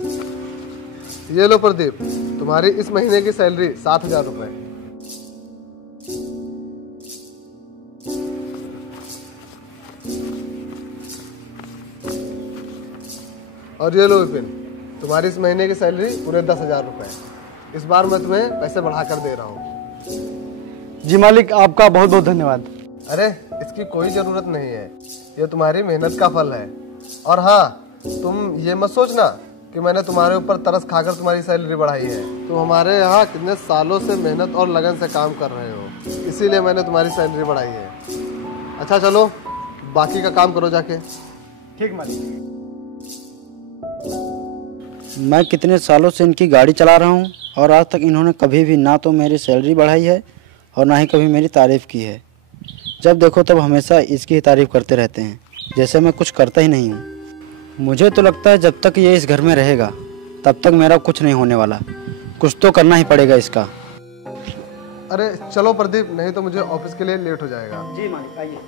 ये लो प्रदीप, तुम्हारी इस महीने की सैलरी 7,000 रुपए। और ये लो विपिन, तुम्हारी इस महीने की सैलरी पूरे 10,000 रुपए। इस बार मैं तुम्हें पैसे बढ़ाकर दे रहा हूँ। जी मालिक, आपका बहुत बहुत धन्यवाद। अरे इसकी कोई जरूरत नहीं है, ये तुम्हारी मेहनत का फल है। और हाँ, तुम ये मत सोचना कि मैंने तुम्हारे ऊपर तरस खाकर तुम्हारी सैलरी बढ़ाई है। तुम हमारे यहाँ कितने सालों से मेहनत और लगन से काम कर रहे हो, इसीलिए मैंने तुम्हारी सैलरी बढ़ाई है। अच्छा चलो, बाकी का काम करो जाके। ठीक मालिक। मैं कितने सालों से इनकी गाड़ी चला रहा हूँ और आज तक इन्होंने कभी भी ना तो मेरी सैलरी बढ़ाई है और ना ही कभी मेरी तारीफ़ की है। जब देखो तब हमेशा इसकी ही तारीफ़ करते रहते हैं, जैसे मैं कुछ करता ही नहीं हूँ। मुझे तो लगता है जब तक ये इस घर में रहेगा तब तक मेरा कुछ नहीं होने वाला। कुछ तो करना ही पड़ेगा इसका। अरे चलो प्रदीप, नहीं तो मुझे ऑफिस के लिए लेट हो जाएगा। जी मालिक, आइए।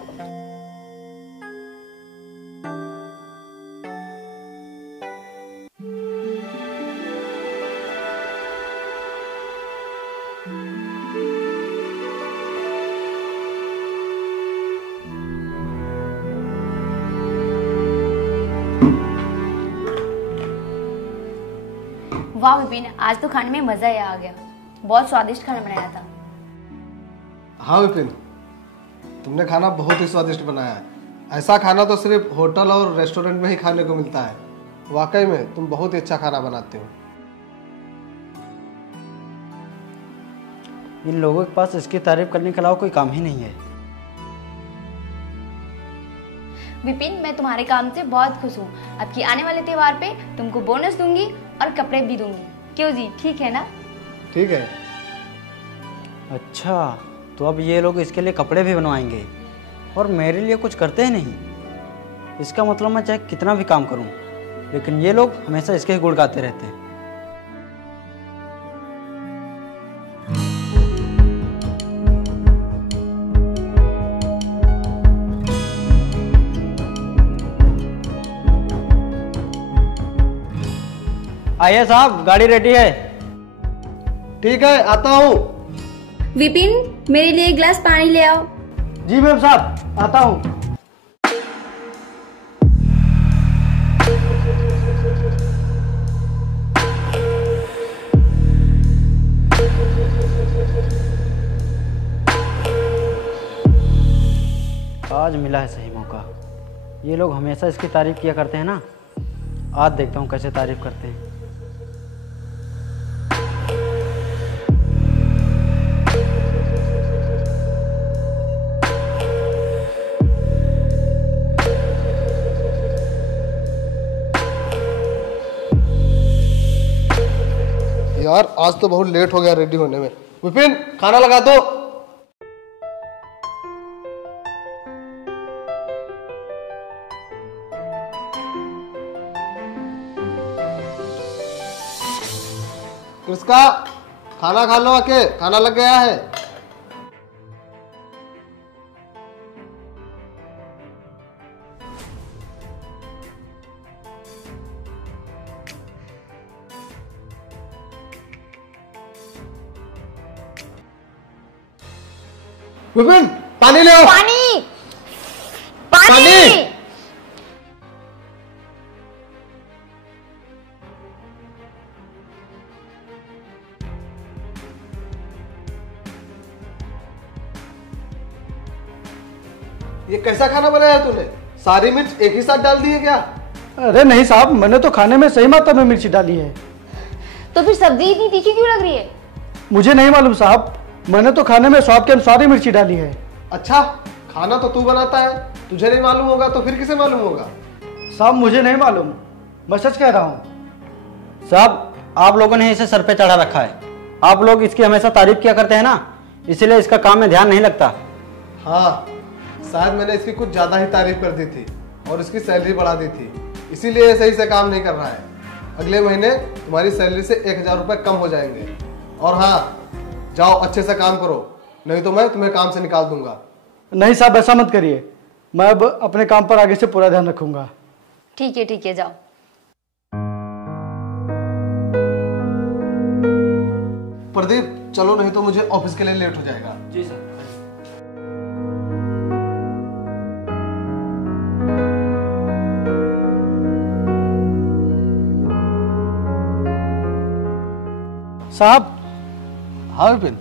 वाह विपिन, आज तो खाने में मजा ही आ गया। बहुत स्वादिष्ट खाना बनाया था। हाँ विपिन, तुमने खाना बहुत ही स्वादिष्ट बनाया है। ऐसा खाना तो सिर्फ होटल और रेस्टोरेंट में ही खाने को मिलता है। वाकई में तुम बहुत ही अच्छा खाना बनाते हो। इन लोगों के पास इसकी तारीफ करने के अलावा कोई काम ही नहीं है। विपिन, मैं तुम्हारे काम से बहुत खुश हूँ। अब की आने वाले त्योहार पे तुमको बोनस दूंगी और कपड़े भी दूंगी। क्यों जी, ठीक है ना? ठीक है। अच्छा, तो अब ये लोग इसके लिए कपड़े भी बनवाएंगे और मेरे लिए कुछ करते ही नहीं। इसका मतलब मैं चाहे कितना भी काम करूं, लेकिन ये लोग हमेशा इसके ही गुण गाते रहते हैं। आइए साहब, गाड़ी रेडी है। ठीक है, आता हूँ। विपिन, मेरे लिए एक गिलास पानी ले आओ। जी मैम साहब, आता हूँ। आज मिला है सही मौका। ये लोग हमेशा इसकी तारीफ किया करते हैं ना, आज देखता हूँ कैसे तारीफ करते हैं। यार आज तो बहुत लेट हो गया रेडी होने में। विपिन, खाना लगा दो। कृष्का, खाना खा लो आके, खाना लग गया है। विपिन, पानी ले आओ। पानी, पानी। ये कैसा खाना बनाया तूने? सारी मिर्च एक ही साथ डाल दी है क्या? अरे नहीं साहब, मैंने तो खाने में सही मात्रा में मिर्ची डाली है। तो फिर सब्जी इतनी तीखी क्यों लग रही है? मुझे नहीं मालूम साहब, मैंने तो खाने में स्वाद के अनुसार ही मिर्ची डाली है। अच्छा, खाना तो तू बनाता है, तुझे नहीं मालूम होगा तो फिर किसे मालूम होगा? साहब मुझे नहीं मालूम, मैं सच कह रहा हूँ। साहब, आप लोगों ने इसे सर पे चढ़ा रखा है। आप लोग इसकी हमेशा तारीफ किया करते हैं ना, इसीलिए इसका काम में ध्यान नहीं लगता। हाँ, शायद मैंने इसकी कुछ ज्यादा ही तारीफ कर दी थी और इसकी सैलरी बढ़ा दी थी, इसीलिए ये सही से काम नहीं कर रहा है। अगले महीने तुम्हारी सैलरी से 1,000 रुपए कम हो जाएंगे। और हाँ, जाओ अच्छे से काम करो, नहीं तो मैं तुम्हें काम से निकाल दूंगा। नहीं साहब, ऐसा मत करिए, मैं अब अपने काम पर आगे से पूरा ध्यान रखूंगा। ठीक है, जाओ। प्रदीप चलो, नहीं तो मुझे ऑफिस के लिए लेट हो जाएगा। जी सर। साहब। हाँ विपिन।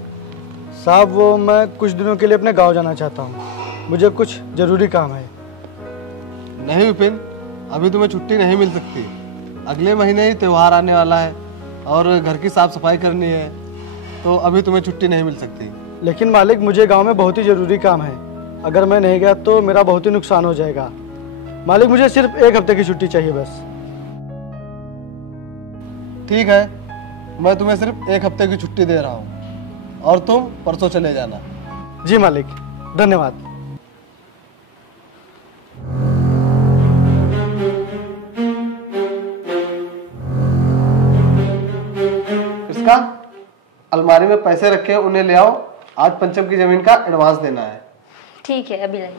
साहब वो मैं कुछ दिनों के लिए अपने गांव जाना चाहता हूँ, मुझे कुछ जरूरी काम है। नहीं विपिन, अभी तुम्हें छुट्टी नहीं मिल सकती। अगले महीने ही त्योहार आने वाला है और घर की साफ सफाई करनी है, तो अभी तुम्हें छुट्टी नहीं मिल सकती। लेकिन मालिक मुझे गांव में बहुत ही जरूरी काम है, अगर मैं नहीं गया तो मेरा बहुत ही नुकसान हो जाएगा। मालिक मुझे सिर्फ 1 हफ्ते की छुट्टी चाहिए बस। ठीक है, मैं तुम्हें सिर्फ 1 हफ्ते की छुट्टी दे रहा हूँ और तुम परसों चले जाना। जी मालिक, धन्यवाद। इसका अलमारी में पैसे रखे, उन्हें ले आओ। आज पंचम की जमीन का एडवांस देना है। ठीक है, अभी लाइए।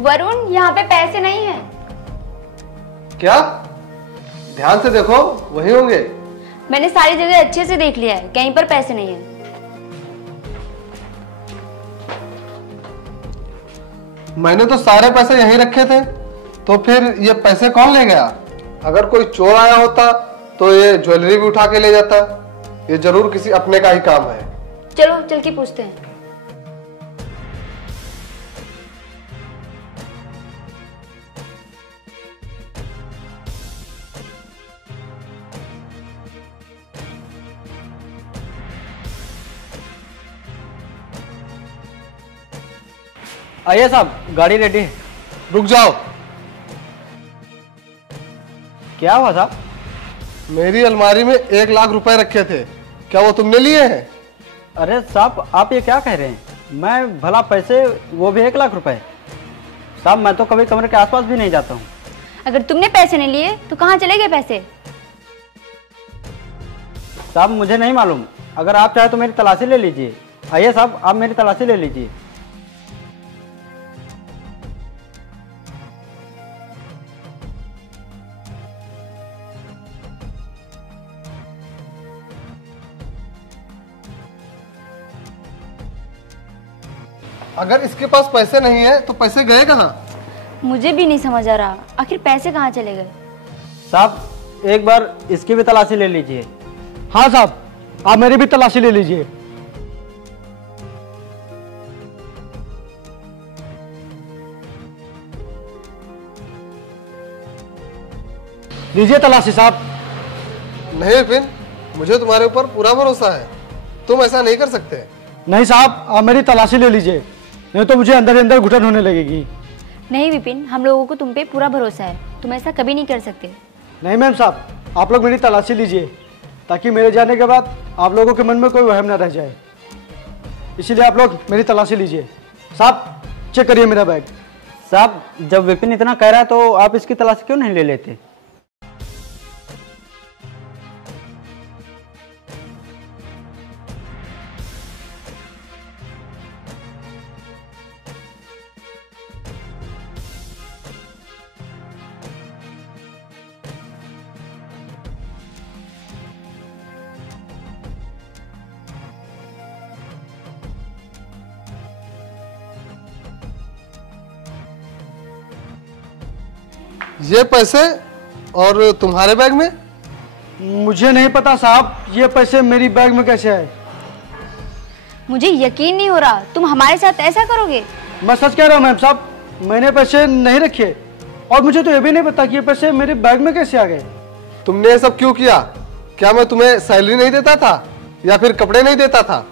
वरुण, यहाँ पे पैसे नहीं है। क्या? ध्यान से देखो, वही होंगे। मैंने सारी जगह अच्छे से देख लिया है, कहीं पर पैसे नहीं है। मैंने तो सारे पैसे यहीं रखे थे, तो फिर ये पैसे कौन ले गया? अगर कोई चोर आया होता तो ये ज्वेलरी भी उठा के ले जाता। ये जरूर किसी अपने का ही काम है। चलो चल के पूछते हैं। आइए साहब, गाड़ी रेडी है। रुक जाओ। क्या हुआ साहब? मेरी अलमारी में 1 लाख रुपए रखे थे, क्या वो तुमने लिए हैं? अरे साहब, आप ये क्या कह रहे हैं? मैं भला पैसे, वो भी 1 लाख रुपए? साहब मैं तो कभी कमरे के आसपास भी नहीं जाता हूँ। अगर तुमने पैसे नहीं लिए तो कहाँ चले गए पैसे? साहब मुझे नहीं मालूम, अगर आप चाहे तो मेरी तलाशी ले लीजिए। आइए साहब, आप मेरी तलाशी ले लीजिए। अगर इसके पास पैसे नहीं है तो पैसे गए कहाँ? मुझे भी नहीं समझ आ रहा, आखिर पैसे कहाँ चले गए। साहब एक बार इसकी भी तलाशी ले लीजिए। हाँ साहब, आप मेरी भी तलाशी ले लीजिए। लीजिए तलाशी साहब। नहीं विपिन, मुझे तुम्हारे ऊपर पूरा भरोसा है, तुम ऐसा नहीं कर सकते। नहीं साहब, आप मेरी तलाशी ले लीजिए, नहीं तो मुझे अंदर ही अंदर घुटन होने लगेगी। नहीं विपिन, हम लोगों को तुम पे पूरा भरोसा है, तुम ऐसा कभी नहीं कर सकते। नहीं मैम साहब, आप लोग मेरी तलाशी लीजिए, ताकि मेरे जाने के बाद आप लोगों के मन में कोई वहम न रह जाए। इसीलिए आप लोग मेरी तलाशी लीजिए। साहब चेक करिए मेरा बैग। साहब जब विपिन इतना कह रहा है तो आप इसकी तलाशी क्यों नहीं ले लेते? ये पैसे और तुम्हारे बैग में? मुझे नहीं पता साहब, ये पैसे मेरी बैग में कैसे आए। मुझे यकीन नहीं हो रहा, तुम हमारे साथ ऐसा करोगे। मैं सच कह रहा हूँ मैम साहब, मैंने पैसे नहीं रखे और मुझे तो ये भी नहीं पता कि ये पैसे मेरे बैग में कैसे आ गए। तुमने ये सब क्यों किया? क्या मैं तुम्हें सैलरी नहीं देता था या फिर कपड़े नहीं देता था?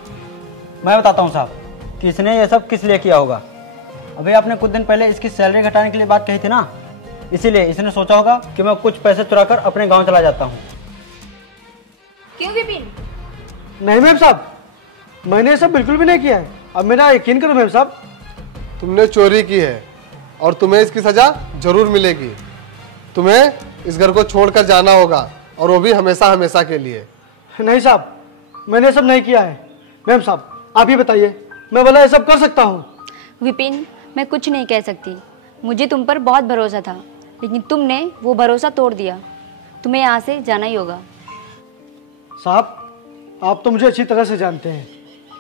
मैं बताता हूँ साहब कि इसने ये सब किस लिए किया होगा। अभी आपने कुछ दिन पहले इसकी सैलरी घटाने के लिए बात कही थी ना, इसीलिए इसने सोचा होगा कि मैं कुछ पैसे चुराकर अपने गांव चला जाता हूँ। क्यों विपिन? नहीं मैम साहब, मैंने ये सब बिल्कुल भी नहीं किया है, अब मेरा यकीन करो मैम साहब। तुमने चोरी की है और तुम्हें इसकी सजा जरूर मिलेगी। तुम्हें इस घर को छोड़कर जाना होगा, और वो भी हमेशा हमेशा के लिए। नहीं साहब, मैंने सब नहीं किया है। मैम साहब आप ही बताइए, मैं भला ये सब कर सकता हूँ? विपिन, मैं कुछ नहीं कह सकती। मुझे तुम पर बहुत भरोसा था, लेकिन तुमने वो भरोसा तोड़ दिया। तुम्हें यहाँ से जाना ही होगा। साहब आप तो मुझे अच्छी तरह से जानते हैं,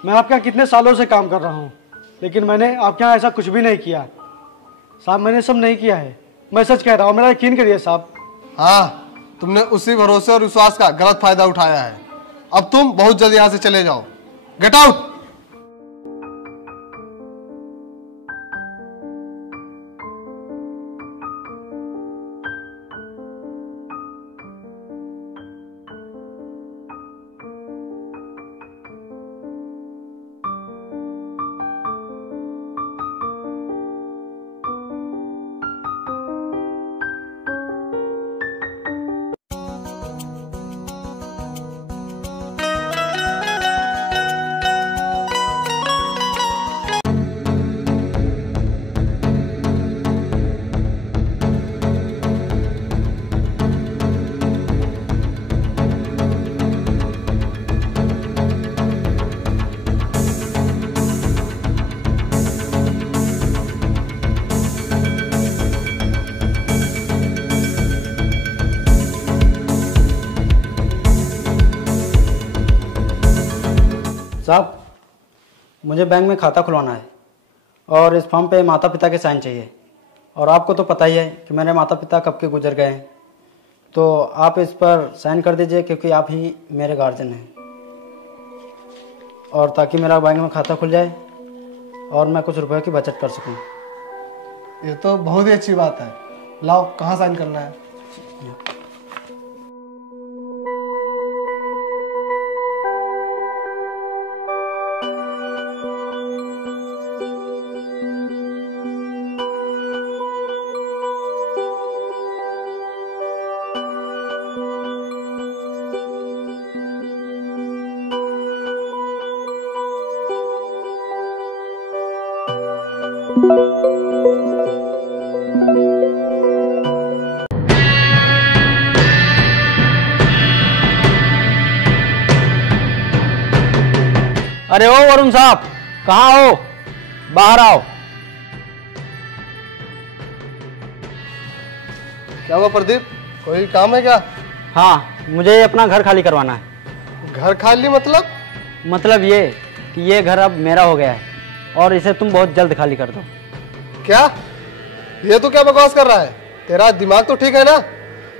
मैं आपके यहाँ कितने सालों से काम कर रहा हूँ, लेकिन मैंने आपके यहाँ ऐसा कुछ भी नहीं किया। साहब मैंने सब नहीं किया है, मैं सच कह रहा हूँ, मेरा यकीन करिए साहब। हाँ, तुमने उसी भरोसे और विश्वास का गलत फायदा उठाया है। अब तुम बहुत जल्द यहाँ से चले जाओ। Get out. साहब, मुझे बैंक में खाता खुलवाना है और इस फॉर्म पे माता पिता के साइन चाहिए। और आपको तो पता ही है कि मेरे माता पिता कब के गुजर गए हैं, तो आप इस पर साइन कर दीजिए क्योंकि आप ही मेरे गार्जियन हैं, और ताकि मेरा बैंक में खाता खुल जाए और मैं कुछ रुपए की बचत कर सकूं। ये तो बहुत ही अच्छी बात है। लाओ, कहाँ साइन करना है? अरे ओ वरुण साहब, कहाँ हो? बाहर आओ। क्या हुआ प्रदीप, कोई काम है क्या? हाँ, मुझे अपना घर खाली करवाना है। घर खाली मतलब? मतलब ये कि ये घर अब मेरा हो गया है और इसे तुम बहुत जल्द खाली कर दो। क्या? ये तो क्या बकवास कर रहा है? तेरा दिमाग तो ठीक है ना?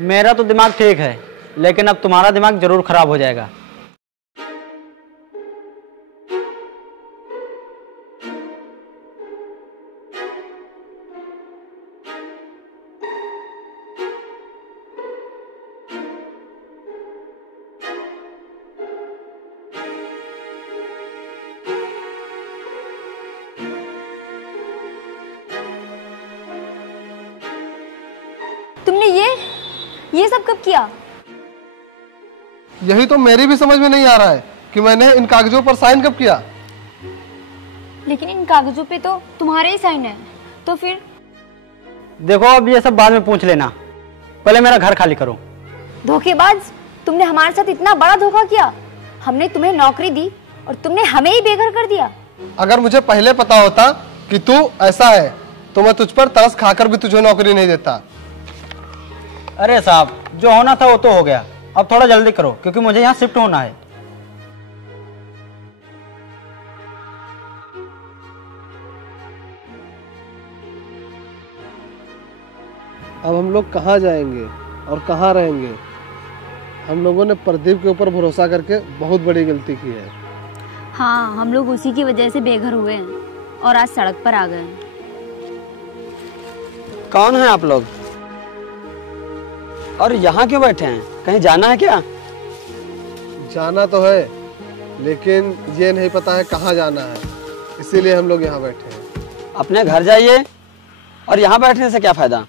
मेरा तो दिमाग ठीक है, लेकिन अब तुम्हारा दिमाग जरूर खराब हो जाएगा। तुमने ये सब कब किया? यही तो मेरी भी समझ में नहीं आ रहा है कि मैंने इन कागजों पर साइन कब किया। लेकिन इन कागजों पे तो तुम्हारे ही साइन है, तो फिर? देखो, अब ये सब बाद में पूछ लेना, पहले मेरा घर खाली करो। धोखेबाज, तुमने हमारे साथ इतना बड़ा धोखा किया। हमने तुम्हें नौकरी दी और तुमने हमें ही बेघर कर दिया। अगर मुझे पहले पता होता कि तू ऐसा है तो मैं तुझ पर तरस खाकर भी तुझे नौकरी नहीं देता। अरे साहब, जो होना था वो तो हो गया, अब थोड़ा जल्दी करो क्योंकि मुझे यहाँ शिफ्ट होना है। अब हम लोग कहाँ जाएंगे और कहाँ रहेंगे? हम लोगों ने प्रदीप के ऊपर भरोसा करके बहुत बड़ी गलती की है। हाँ, हम लोग उसी की वजह से बेघर हुए हैं और आज सड़क पर आ गए हैं। कौन है आप लोग और यहाँ क्यों बैठे हैं? कहीं जाना है क्या? जाना तो है, लेकिन ये नहीं पता है कहाँ जाना है, इसीलिए हम लोग यहाँ बैठे हैं। अपने घर जाइए, और यहाँ बैठने से क्या फायदा?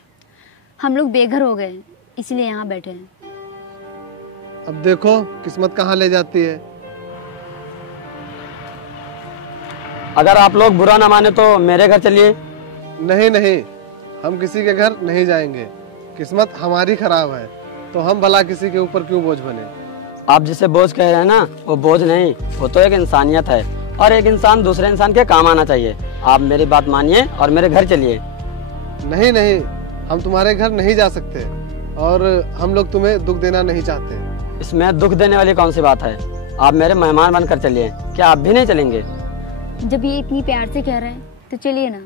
हम लोग बेघर हो गए इसलिए यहाँ बैठे हैं। अब देखो किस्मत कहाँ ले जाती है। अगर आप लोग बुरा ना माने तो मेरे घर चलिए। नहीं नहीं, हम किसी के घर नहीं जाएंगे। किस्मत हमारी खराब है, तो हम भला किसी के ऊपर क्यों बोझ बने? आप जिसे बोझ कह रहे हैं ना, वो बोझ नहीं, वो तो एक इंसानियत है और एक इंसान दूसरे इंसान के काम आना चाहिए। आप मेरी बात मानिए और मेरे घर चलिए। नहीं नहीं, हम तुम्हारे घर नहीं जा सकते और हम लोग तुम्हें दुख देना नहीं चाहते। इसमें दुख देने वाली कौन सी बात है? आप मेरे मेहमान बनकर चलिए। क्या आप भी नहीं चलेंगे? जब ये इतनी प्यार से कह रहे हैं तो चलिए ना,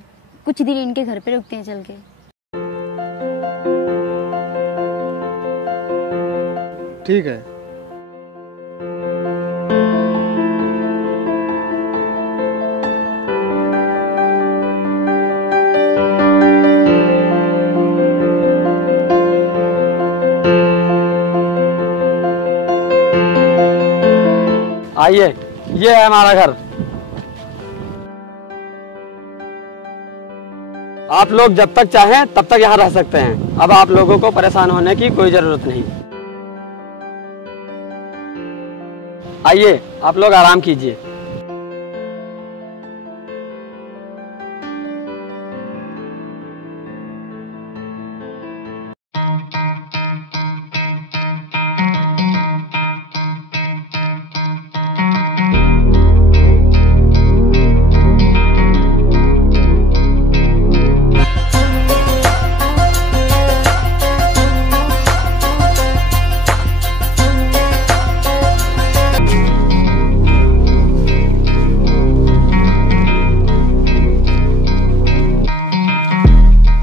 कुछ दिन इनके घर पे रुकते हैं चल के। ठीक है। आइए, ये है हमारा घर। आप लोग जब तक चाहें तब तक यहाँ रह सकते हैं। अब आप लोगों को परेशान होने की कोई जरूरत नहीं। आइए, आप लोग आराम कीजिए।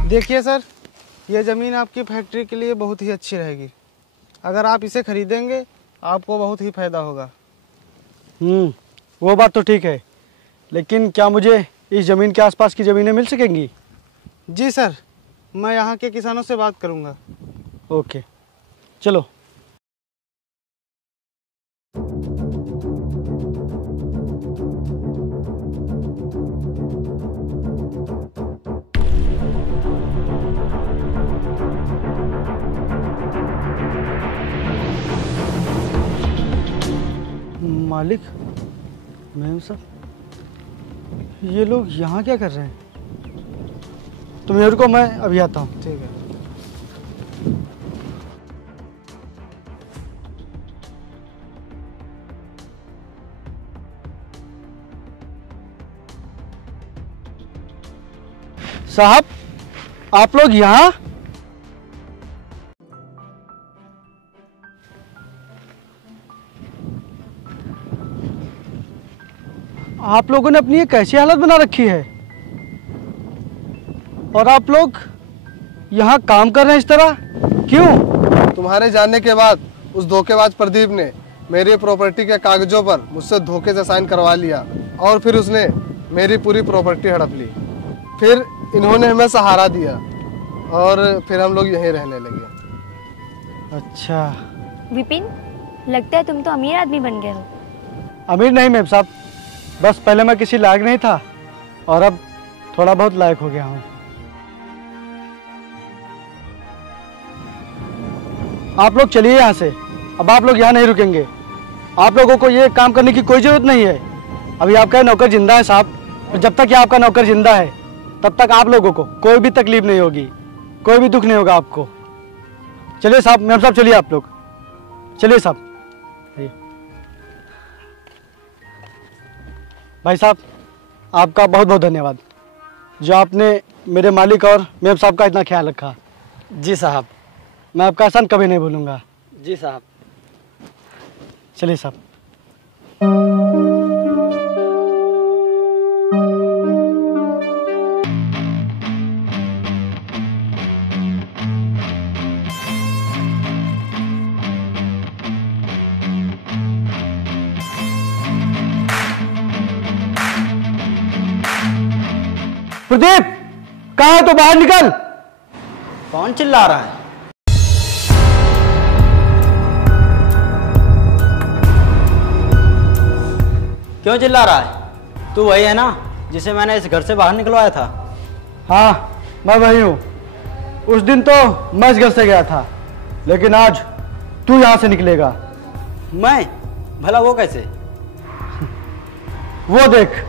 देखिए सर, ये ज़मीन आपकी फैक्ट्री के लिए बहुत ही अच्छी रहेगी। अगर आप इसे खरीदेंगे आपको बहुत ही फ़ायदा होगा। वो बात तो ठीक है, लेकिन क्या मुझे इस ज़मीन के आसपास की ज़मीनें मिल सकेंगी? जी सर, मैं यहाँ के किसानों से बात करूँगा। ओके, चलो। मालिक, मैम साहब, ये लोग यहाँ क्या कर रहे हैं? तुम ये रुको, मैं अभी आता हूँ। ठीक है। साहब, आप लोग यहाँ? आप लोगों ने अपनी ये कैसी हालत बना रखी है? और आप लोग यहाँ काम कर रहे हैं इस तरह, क्यों? तुम्हारे जाने के बाद उस धोखेबाज प्रदीप ने मेरी प्रॉपर्टी के कागजों पर मुझसे धोखे से साइन करवा लिया और फिर उसने मेरी पूरी प्रॉपर्टी हड़प ली। फिर इन्होंने हमें सहारा दिया और फिर हम लोग यहीं रहने लगे। अच्छा। विपिन, लगता है तुम तो अमीर आदमी बन गए हो। अमीर नहीं मैम साहब, बस पहले मैं किसी लायक नहीं था और अब थोड़ा बहुत लायक हो गया हूँ। आप लोग चलिए यहाँ से, अब आप लोग यहाँ नहीं रुकेंगे। आप लोगों को ये काम करने की कोई जरूरत नहीं है। अभी आपका नौकर जिंदा है साहब, और जब तक ये आपका नौकर जिंदा है तब तक आप लोगों को कोई भी तकलीफ नहीं होगी, कोई भी दुख नहीं होगा आपको। चलिए साहब, मैम साहब चलिए, आप लोग चलिए साहब। भाई साहब, आपका बहुत बहुत धन्यवाद जो आपने मेरे मालिक और मैम साहब का इतना ख्याल रखा। जी साहब। मैं आपका एहसान कभी नहीं भूलूंगा। जी साहब। चलिए साहब। प्रदीप, कहाँ है? तो बाहर निकल। कौन चिल्ला रहा है? क्यों चिल्ला रहा है? तू वही है ना जिसे मैंने इस घर से बाहर निकलवाया था? हाँ, मैं वही हूँ। उस दिन तो मैं इस घर से गया था, लेकिन आज तू यहाँ से निकलेगा। मैं? भला वो कैसे? वो देख।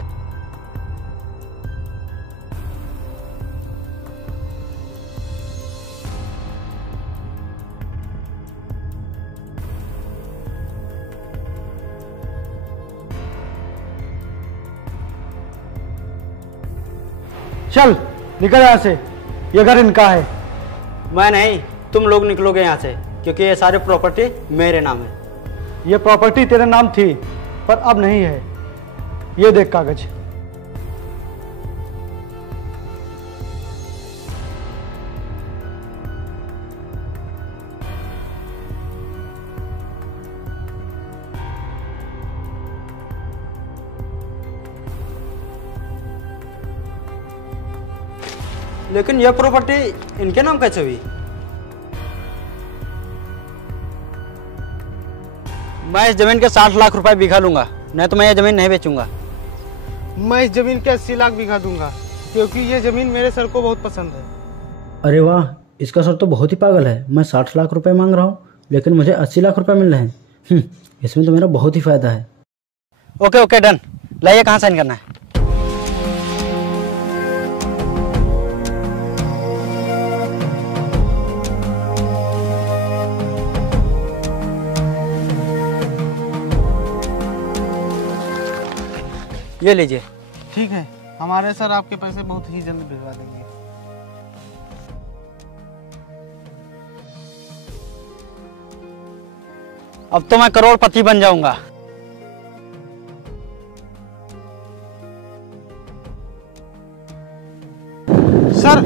चल निकल यहाँ से, ये घर इनका है। मैं नहीं, तुम लोग निकलोगे यहाँ से, क्योंकि ये सारी प्रॉपर्टी मेरे नाम है। ये प्रॉपर्टी तेरे नाम थी पर अब नहीं है। ये देख कागज। लेकिन यह प्रॉपर्टी इनके नाम कैसे हुई? मैं इस जमीन के 60 लाख रुपए बीघा लूंगा, नहीं तो मैं ये जमीन नहीं बेचूंगा। मैं इस जमीन के 80 लाख बीघा दूंगा, क्योंकि ये जमीन मेरे सर को बहुत पसंद है। अरे वाह, इसका सर तो बहुत ही पागल है। मैं 60 लाख रुपए मांग रहा हूँ, लेकिन मुझे 80 लाख रुपए मिल रहे हैं। इसमें तो मेरा बहुत ही फायदा है। Okay okay done. लाइए, कहाँ साइन करना है? ये लीजिए। ठीक है, हमारे सर आपके पैसे बहुत ही जल्द भिजवा देंगे। अब तो मैं करोड़पति बन जाऊंगा। सर,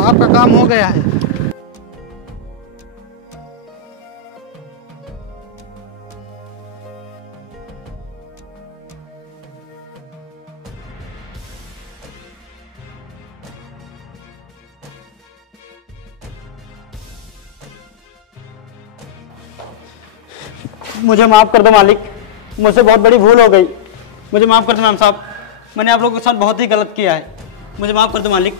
आपका काम हो गया है। मुझे माफ़ कर दो मालिक, मुझसे बहुत बड़ी भूल हो गई। मुझे माफ़ कर दो मैम साहब, मैंने आप लोगों के साथ बहुत ही गलत किया है। मुझे माफ़ कर दो मालिक।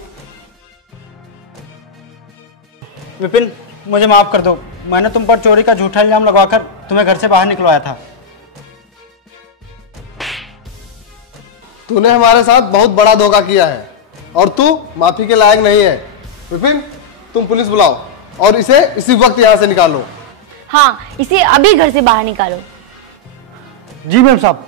विपिन, मुझे माफ़ कर दो, मैंने तुम पर चोरी का झूठा इल्जाम लगवाकर तुम्हें घर से बाहर निकलवाया था। तूने हमारे साथ बहुत बड़ा धोखा किया है और तू माफी के लायक नहीं है। विपिन, तुम पुलिस बुलाओ और इसे इसी वक्त यहाँ से निकालो। हाँ, इसे अभी घर से बाहर निकालो। जी मैम साहब।